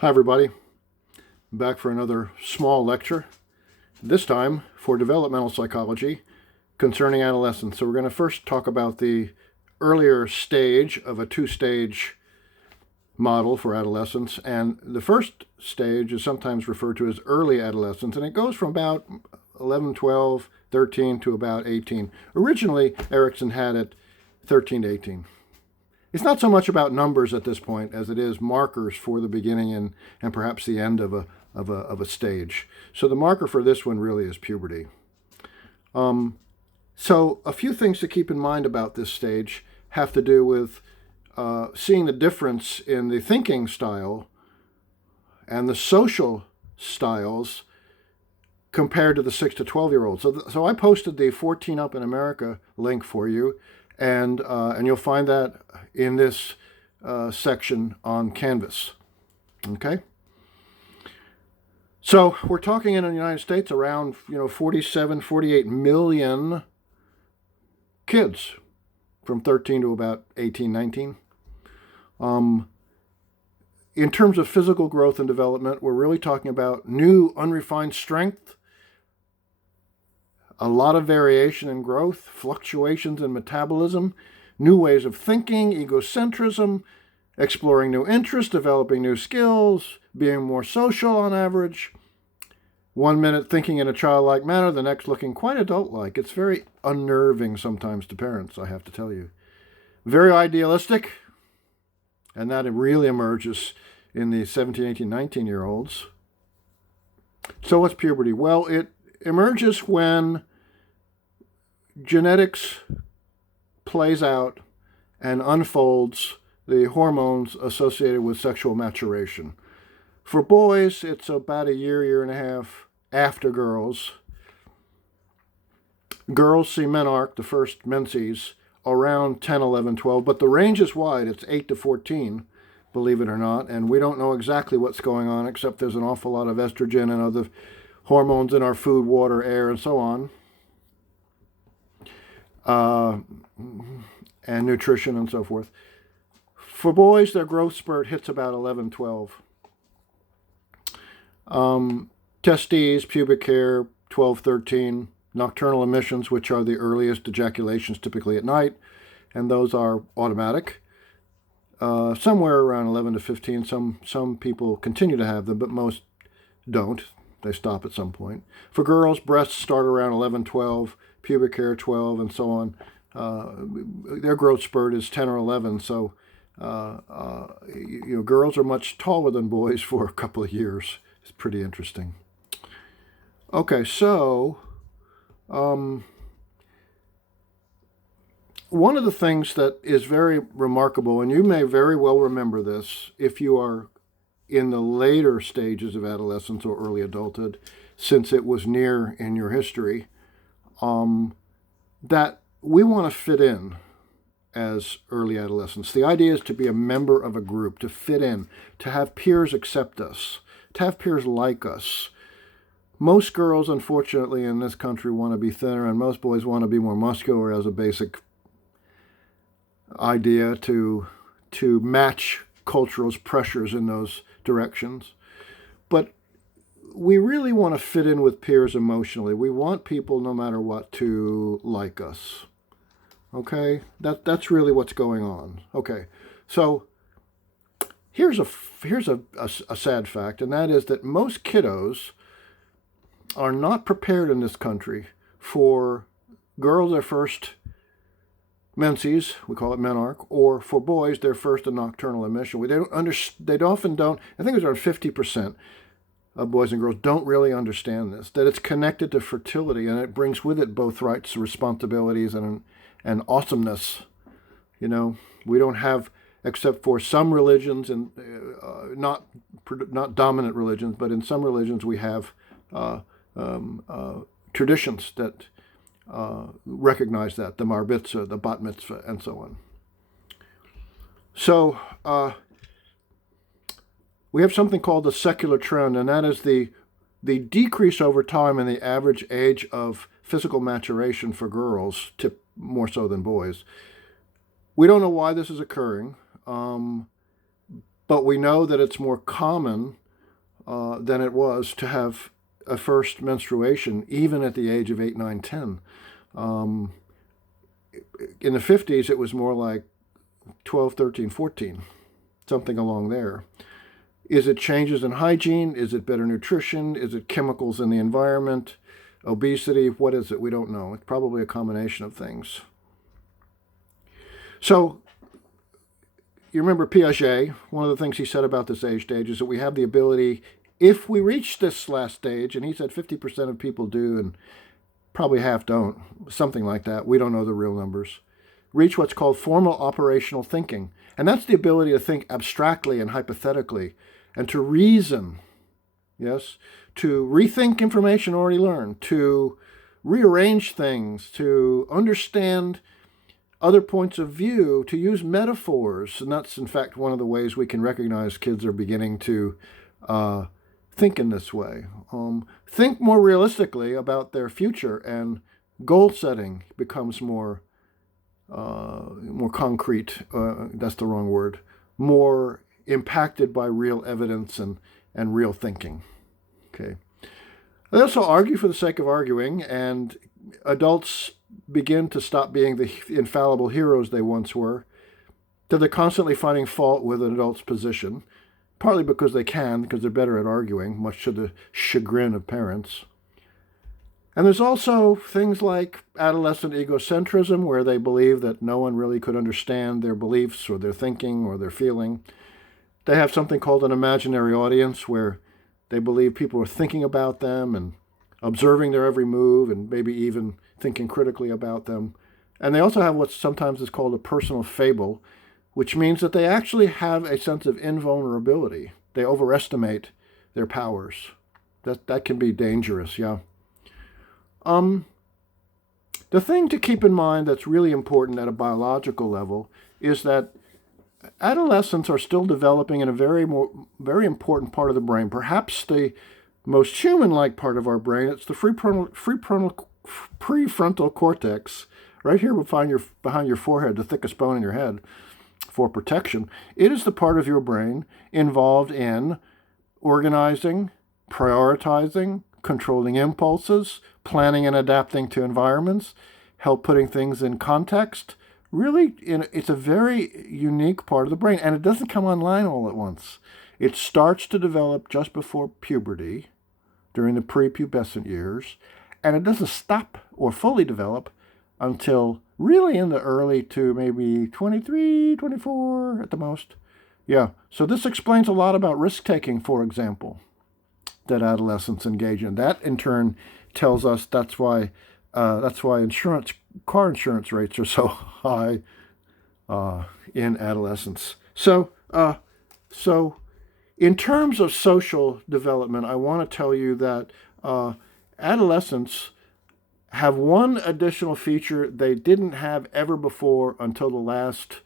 Hi everybody, back for another small lecture, this time for developmental psychology concerning adolescence. So we're going to first talk about the earlier stage of a two-stage model for adolescence, and the first stage is sometimes referred to as early adolescence, and it goes from about 11, 12, 13 to about 18. Originally, Erickson had it 13 to 18. It's not so much about numbers at this point as it is markers for the beginning and perhaps the end of a stage. So the marker for this one really is puberty. So a few things to keep in mind about this stage have to do with seeing the difference in the thinking style and the social styles compared to the 6 to 12-year-olds. So I posted the 14 Up in America link for you, and you'll find that in this section on Canvas. Okay? So we're talking in the United States around 47, 48 million kids from 13 to about 18, 19. In terms of physical growth and development, we're really talking about new unrefined strength, a lot of variation in growth, fluctuations in metabolism, new ways of thinking, egocentrism, exploring new interests, developing new skills, being more social on average. 1 minute thinking in a childlike manner, the next looking quite adult-like. It's very unnerving sometimes to parents, I have to tell you. Very idealistic, and that really emerges in the 17, 18, 19-year-olds. So what's puberty? Well, it emerges when genetics plays out and unfolds the hormones associated with sexual maturation. For boys, it's about a year and a half after girls. Girls see menarche, the first menses, around 10, 11, 12, but the range is wide. It's 8 to 14, believe it or not, and we don't know exactly what's going on, except there's an awful lot of estrogen and other hormones in our food, water, air, and so on, and nutrition and so forth. For boys, their growth spurt hits about 11, 12. Testes, pubic hair, 12, 13. Nocturnal emissions, which are the earliest ejaculations, typically at night, and those are automatic. Somewhere around 11 to 15. Some people continue to have them, but most don't. They stop at some point. For girls, breasts start around 11, 12, pubic hair 12, and so on. Their growth spurt is 10 or 11, so girls are much taller than boys for a couple of years. It's pretty interesting. Okay, so one of the things that is very remarkable, and you may very well remember this if you are in the later stages of adolescence or early adulthood, since it was near in your history, that we want to fit in as early adolescents. The idea is to be a member of a group, to fit in, to have peers accept us, to have peers like us. Most girls, unfortunately, in this country want to be thinner, and most boys want to be more muscular as a basic idea to match cultural pressures in those directions. But we really want to fit in with peers emotionally. We want people, no matter what, to like us. Okay? That's really what's going on. Okay. So here's a sad fact, and that is that most kiddos are not prepared in this country for girls their first menses, we call it menarche, or for boys their first nocturnal emission. They often don't. I think it's around 50% of boys and girls don't really understand this, that it's connected to fertility, and it brings with it both rights, responsibilities, and awesomeness. We don't have, except for some religions, and not dominant religions, but in some religions we have traditions that recognize that, the bar mitzvah, the bat mitzvah, and so on. So we have something called the secular trend, and that is the decrease over time in the average age of physical maturation for girls, more so than boys. We don't know why this is occurring, but we know that it's more common than it was to have a first menstruation, even at the age of 8, 9, 10. In the 50s, it was more like 12, 13, 14, something along there. Is it changes in hygiene? Is it better nutrition? Is it chemicals in the environment? Obesity? What is it? We don't know. It's probably a combination of things. So, you remember Piaget, one of the things he said about this age stage is that we have the ability, if we reach this last stage, and he said 50% of people do and probably half don't, something like that, we don't know the real numbers, reach what's called formal operational thinking. And that's the ability to think abstractly and hypothetically and to reason, yes, to rethink information already learned, to rearrange things, to understand other points of view, to use metaphors. And that's, in fact, one of the ways we can recognize kids are beginning to think in this way. Think more realistically about their future, and goal setting becomes more concrete. That's the wrong word. More impacted by real evidence and real thinking. Okay. They also argue for the sake of arguing, and adults begin to stop being the infallible heroes they once were, that they're constantly finding fault with an adult's position, partly because they can, because they're better at arguing, much to the chagrin of parents. And there's also things like adolescent egocentrism, where they believe that no one really could understand their beliefs or their thinking or their feeling. They have something called an imaginary audience, where they believe people are thinking about them and observing their every move and maybe even thinking critically about them. And they also have what sometimes is called a personal fable, which means that they actually have a sense of invulnerability. They overestimate their powers. That can be dangerous, yeah. The thing to keep in mind that's really important at a biological level is that adolescents are still developing in a very important part of the brain, perhaps the most human-like part of our brain. It's the prefrontal cortex, right here behind your forehead, the thickest bone in your head, for protection. It is the part of your brain involved in organizing, prioritizing, controlling impulses, planning and adapting to environments, help putting things in context. Really, it's a very unique part of the brain, and it doesn't come online all at once. It starts to develop just before puberty, during the prepubescent years, and it doesn't stop or fully develop until really in the early to maybe 23, 24 at the most. Yeah, so this explains a lot about risk-taking, for example, that adolescents engage in. That, in turn, tells us that's why car insurance rates are so high in adolescence. So in terms of social development, I want to tell you that adolescents have one additional feature they didn't have ever before until the last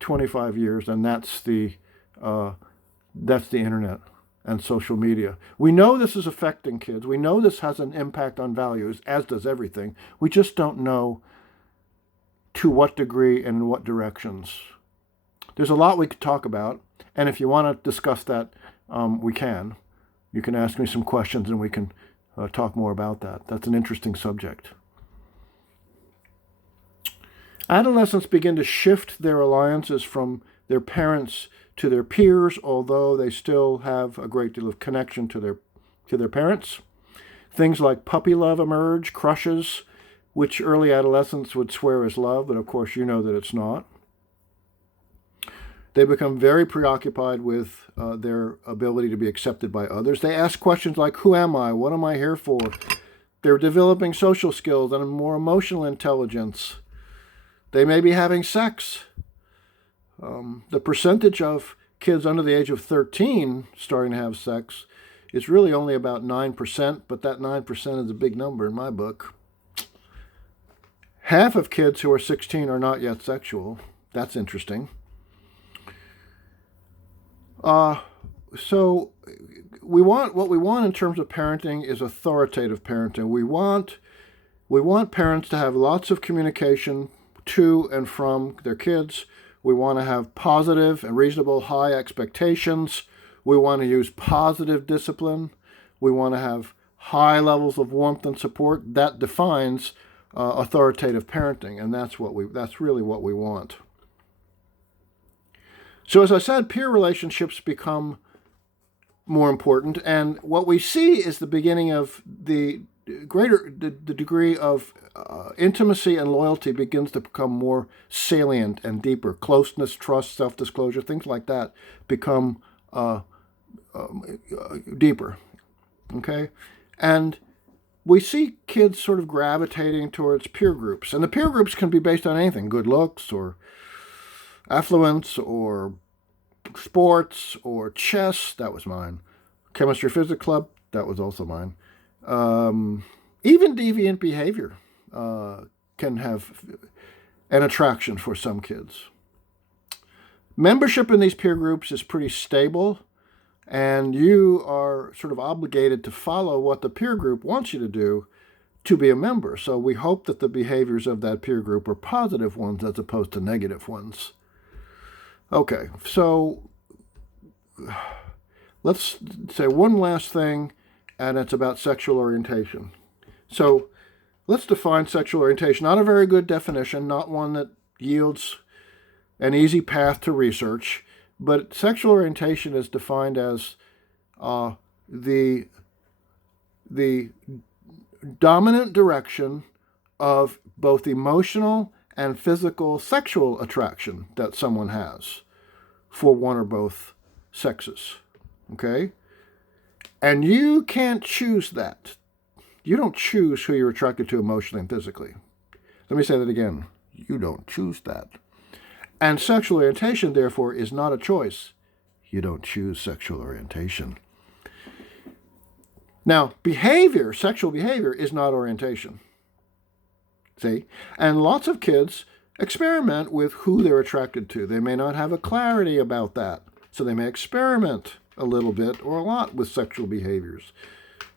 25 years, and that's the internet and social media. We know this is affecting kids. We know this has an impact on values, as does everything. We just don't know to what degree and in what directions. There's a lot we could talk about, and if you want to discuss that, we can. You can ask me some questions and we can talk more about that. That's an interesting subject. Adolescents begin to shift their alliances from their parents to their peers, although they still have a great deal of connection to their parents. Things like puppy love emerge, crushes, which early adolescents would swear is love, but of course you know that it's not. They become very preoccupied with their ability to be accepted by others. They ask questions like, who am I? What am I here for? They're developing social skills and more emotional intelligence. They may be having sex. The percentage of kids under the age of 13 starting to have sex is really only about 9%, but that 9% is a big number in my book. Half of kids who are 16 are not yet sexual. That's interesting. So what we want in terms of parenting is authoritative parenting. We want parents to have lots of communication to and from their kids. We want to have positive and reasonable high expectations. We want to use positive discipline. We want to have high levels of warmth and support. That defines authoritative parenting, and that's really what we want. So as I said, peer relationships become more important, and what we see is the beginning of the degree of intimacy and loyalty begins to become more salient and deeper. Closeness, trust, self-disclosure, things like that become deeper. Okay? And we see kids sort of gravitating towards peer groups. And the peer groups can be based on anything, good looks or affluence or sports or chess. That was mine. Chemistry physics club. That was also mine. Even deviant behavior can have an attraction for some kids. Membership in these peer groups is pretty stable, and you are sort of obligated to follow what the peer group wants you to do to be a member. So we hope that the behaviors of that peer group are positive ones as opposed to negative ones. Okay, so let's say one last thing, and it's about sexual orientation. So let's define sexual orientation. Not a very good definition, not one that yields an easy path to research, but sexual orientation is defined as the dominant direction of both emotional and physical sexual attraction that someone has for one or both sexes. Okay? And you can't choose that. You don't choose who you're attracted to emotionally and physically. Let me say that again. You don't choose that. And sexual orientation, therefore, is not a choice. You don't choose sexual orientation. Now, sexual behavior is not orientation. See? And lots of kids experiment with who they're attracted to. They may not have a clarity about that. So they may experiment a little bit or a lot with sexual behaviors.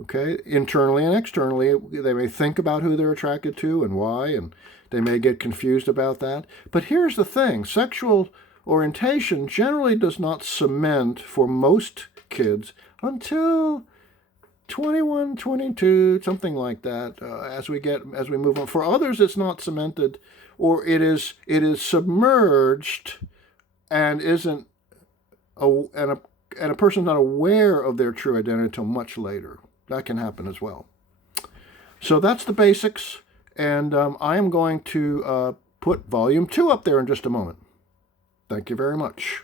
Okay? Internally and externally, they may think about who they're attracted to and why, and they may get confused about that. But here's the thing. Sexual orientation generally does not cement for most kids until 21, 22, something like that, as we move on. For others, it's not cemented, or it is submerged and isn't and a person's not aware of their true identity until much later. That can happen as well. So that's the basics, and I am going to put volume 2 up there in just a moment. Thank you very much.